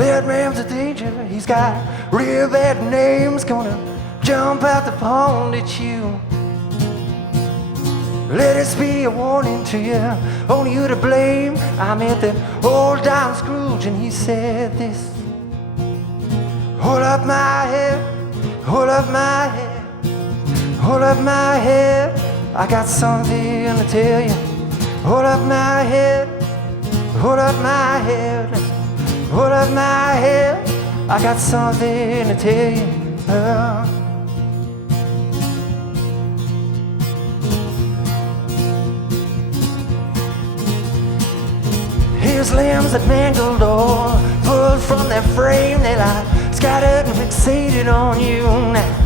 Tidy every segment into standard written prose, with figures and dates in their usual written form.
That man's a danger, he's got real bad names, gonna jump out the pond at you. Let this be a warning to you, only you to blame. I met that old Don Scrooge and he said this: hold up my head, hold up my head, hold up my head, I got something to tell you. Hold up my head, hold up my head, hold up my head, I got something to tell you. Here's limbs that mangled or pulled from their frame. They lie scattered and fixated on you now.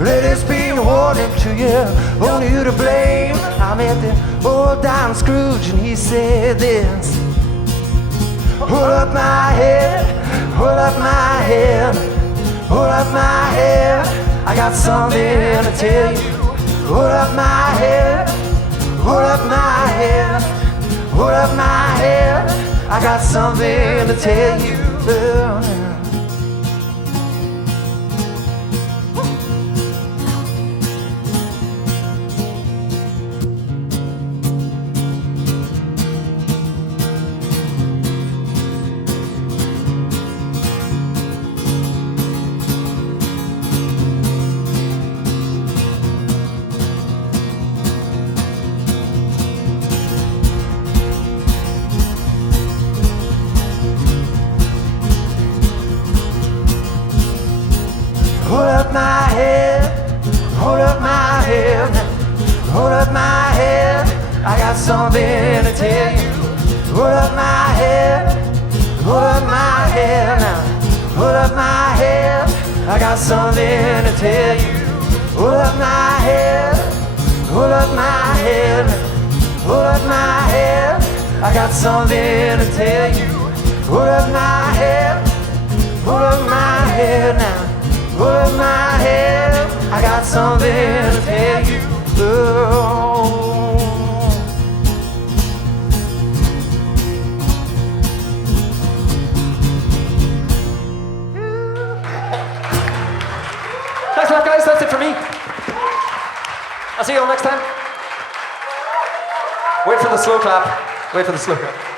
Let this be a warning to you, only you to blame. I met the old Don Scrooge and he said this: hold up my head, hold up my head, hold up my head, I got something to tell you. Hold up my head, hold up my head, hold up my head, I got something to tell you. Hold up my head, hold up my head, hold up my head, I got something to tell you. Hold up my head, hold up my head now. Hold up my head, I got something to tell you. Hold up my head, hold up my head, hold up my head, I got something to tell you. Hold up my head, hold up my head now. Hold up my head, I got something to tell you. Oh. Thanks a lot, guys. That's it for me. I'll see you all next time. Wait for the slow clap. Wait for the slow clap.